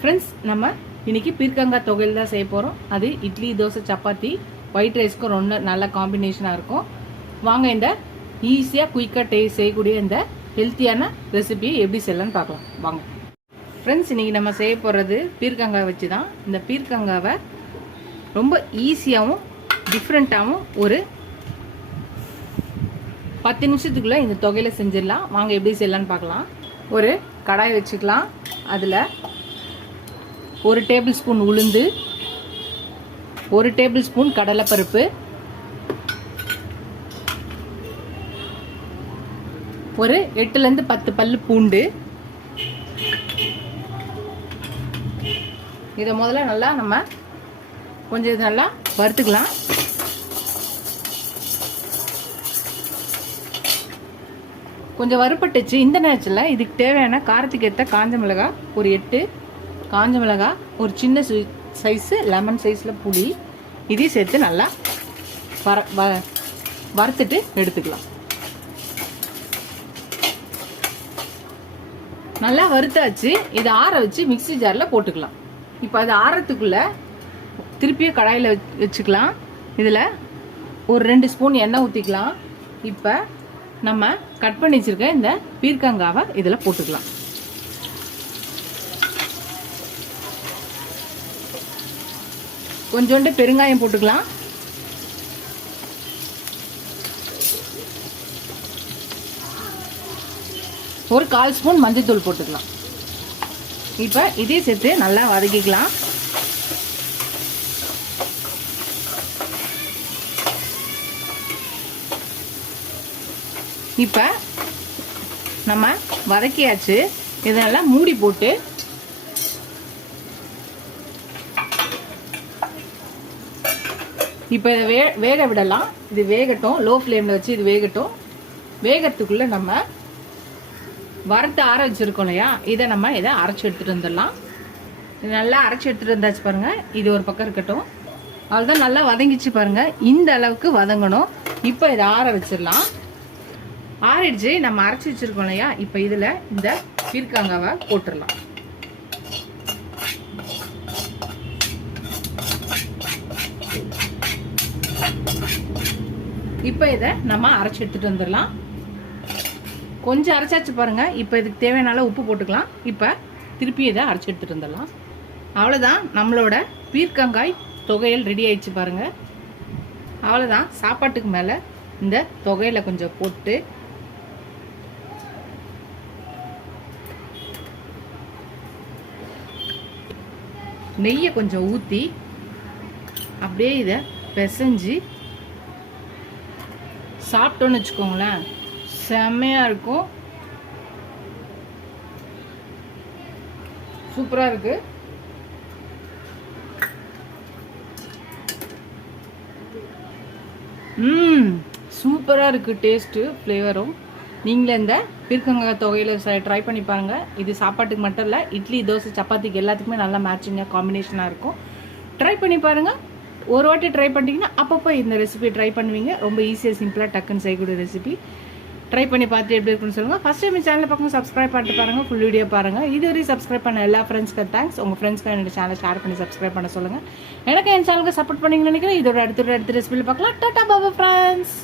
Friends, நம்ம இன்னைக்கு பீர்க்கங்காய் தொகையில் தான் செய்ய போகிறோம். அது இட்லி, தோசை, சப்பாத்தி, ஒயிட் ரைஸ்க்கும் ரொம்ப நல்ல காம்பினேஷனாக இருக்கும். வாங்க இந்த ஈஸியாக குயிக்காக செய்யக்கூடிய இந்த ஹெல்த்தியான ரெசிபியை எப்படி செய்யலான்னு பார்க்கலாம். வாங்க ஃப்ரெண்ட்ஸ், இன்றைக்கி நம்ம செய்ய போகிறது பீர்க்கங்காய் வச்சு தான். இந்த பீர்க்கங்காவை ரொம்ப ஈஸியாகவும் டிஃப்ரெண்ட்டாகவும் ஒரு 10 நிமிஷத்துக்குள்ளே இந்த தொகையில் செஞ்சிடலாம். வாங்க எப்படி செய்யலான்னு பார்க்கலாம். ஒரு கடாய் வச்சுக்கலாம். அதில் 1 டேபிள் ஸ்பூன் உளுந்து, 1 டேபிள் ஸ்பூன் கடலைப்பருப்பு, ஒரு 8லேருந்து 10 பல்லு பூண்டு. இதை முதல்ல நல்லா நம்ம கொஞ்சம் இது நல்லா வறுத்துக்கலாம். கொஞ்சம் வறுப்பட்டுச்சு. இந்த நேரத்தில் இதுக்கு தேவையான காரத்துக்கு ஏற்ற காஞ்ச மிளகாய் ஒரு 8 காஞ்ச மிளகாய், ஒரு சின்ன சைஸு லெமன் சைஸில் புளி, இதையும் சேர்த்து நல்லா வறுத்துட்டு எடுத்துக்கலாம். நல்லா வறுத்தாச்சு. இதை ஆற வச்சு மிக்ஸி ஜாரில் போட்டுக்கலாம். இப்போ அது ஆறத்துக்குள்ளே திருப்பியும் கடாயில் வச்சுக்கலாம். இதில் ஒரு 2 ஸ்பூன் எண்ணெய் ஊற்றிக்கலாம். இப்போ நம்ம கட் பண்ணி வச்சுருக்க இந்த பீர்க்கங்காவை இதில் போட்டுக்கலாம். கொஞ்சோண்டு பெருங்காயம் போட்டுக்கலாம். ஒரு 1/4 ஸ்பூன் மஞ்சள்தூள் போட்டுக்கலாம். இப்போ இதே சேர்த்து நல்லா வதக்கிக்கலாம். இப்போ நம்ம வதக்கியாச்சு. இதெல்லாம் மூடி போட்டு இப்போ இதை வேக விடலாம். இது வேகட்டும். லோ ஃப்ளேமில் வச்சு இது வேகட்டும். வேகத்துக்குள்ளே நம்ம வறுத்து ஆற வச்சுருக்கோம் இல்லையா, இதை நம்ம இதை அரைச்சி எடுத்துகிட்டு வந்துடலாம். இது நல்லா அரைச்சி எடுத்துகிட்டு வந்தாச்சு பாருங்கள். இது ஒரு பக்கம் இருக்கட்டும். அவ்வளோதான், நல்லா வதங்கிச்சு பாருங்கள். இந்த அளவுக்கு வதங்கணும். இப்போ இதை ஆற வச்சிடலாம். ஆறிடுச்சு. நம்ம அரைச்சி வச்சுருக்கோம் இல்லையா, இப்போ இதில் இந்த பீர்க்கங்காவை போட்டுடலாம். இப்போ இதை நம்ம அரைச்சி எடுத்துகிட்டு வந்துடலாம். கொஞ்சம் அரைச்சாச்சு பாருங்க. இப்போ இதுக்கு தேவையான உப்பு போட்டுக்கலாம். இப்போ திருப்பி இதை அரைச்சி எடுத்துகிட்டு வந்துடலாம். அவ்வளோதான், நம்மளோட பீர்க்கங்காய் தொகையல் ரெடி ஆயிடுச்சு பாருங்க. அவ்வளோதான். சாப்பாட்டுக்கு மேலே இந்த தொகையில கொஞ்சம் போட்டு நெய்யை கொஞ்சம் ஊற்றி அப்படியே இதை பிசைஞ்சு சாப்பிட்டோன்னு வச்சுக்கோங்களேன், செம்மையாக இருக்கும். சூப்பராக இருக்கு. சூப்பராக இருக்கு. டேஸ்ட்டு, ஃப்ளேவரும். நீங்களே இந்த பீர்க்கங்காய் தொகையில் ட்ரை பண்ணி பாருங்கள். இது சாப்பாட்டுக்கு மட்டும் இல்லை, இட்லி, தோசை, சப்பாத்திக்கு எல்லாத்துக்குமே நல்லா மேட்சிங்காக காம்பினேஷனாக இருக்கும். ட்ரை பண்ணி பாருங்கள். ஒரு வாட்டி ட்ரை பண்ணிட்டீங்கன்னா அப்பப்போ இந்த ரெசிபி ட்ரை பண்ணுவீங்க. ரொம்ப ஈஸியாக சிம்பிளாக டக்குன்னு செய்யக்கூடிய ரெசிபி. ட்ரை பண்ணி பார்த்து எப்படி இருக்குன்னு சொல்லுங்கள். ஃபஸ்ட் டைம் சேனலில் பக்கம் சப்ஸ்கிரைப் பண்ணிட்டு பாருங்கள். ஃபுல் வீடியோ பாருங்கள். இதுவரையும் சப்ஸ்கிரைப் பண்ண எல்லா ஃப்ரெண்ட்ஸ்க்கு தேங்க்ஸ். உங்கள் ஃப்ரெண்ட்ஸ்க்கு என்னோட சேனலை ஷேர் பண்ணி சப்ஸ்கிரைப் பண்ண சொல்லுங்கள். எனக்கு என் சேனலுக்கு சப்போர்ட் பண்ணிங்கன்னு நினைக்கிறேன். இதோட அடுத்த ரெசிபியில் பார்க்கலாம். டாடா பாபா ஃப்ரெண்ட்ஸ்.